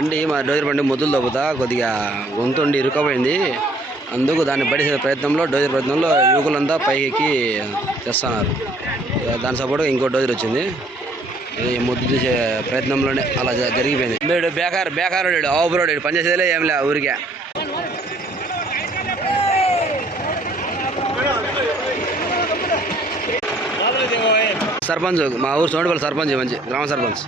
బండి మా డోజర్ బండి మొదలు దొబ్బుతా కొద్దిగా గొంతుండి ఇరుకపోయింది. అందుకు దాన్ని పడిసే డోజర్ ప్రయత్నంలో యువకులంతా పైకి తెస్తున్నారు. దాని సపోర్ట్గా ఇంకో డోజర్ వచ్చింది. ముద్దు తీసే ప్రయత్నంలోనే అలా జరిగిపోయింది. బేకారు ఆవుబ్రోడ్ పనిచేసేదే ఏం లే ఊరికే. సర్పంచ్ మా ఊరు సోండిపల్లి సర్పంచ్, మంచి గ్రామ సర్పంచ్.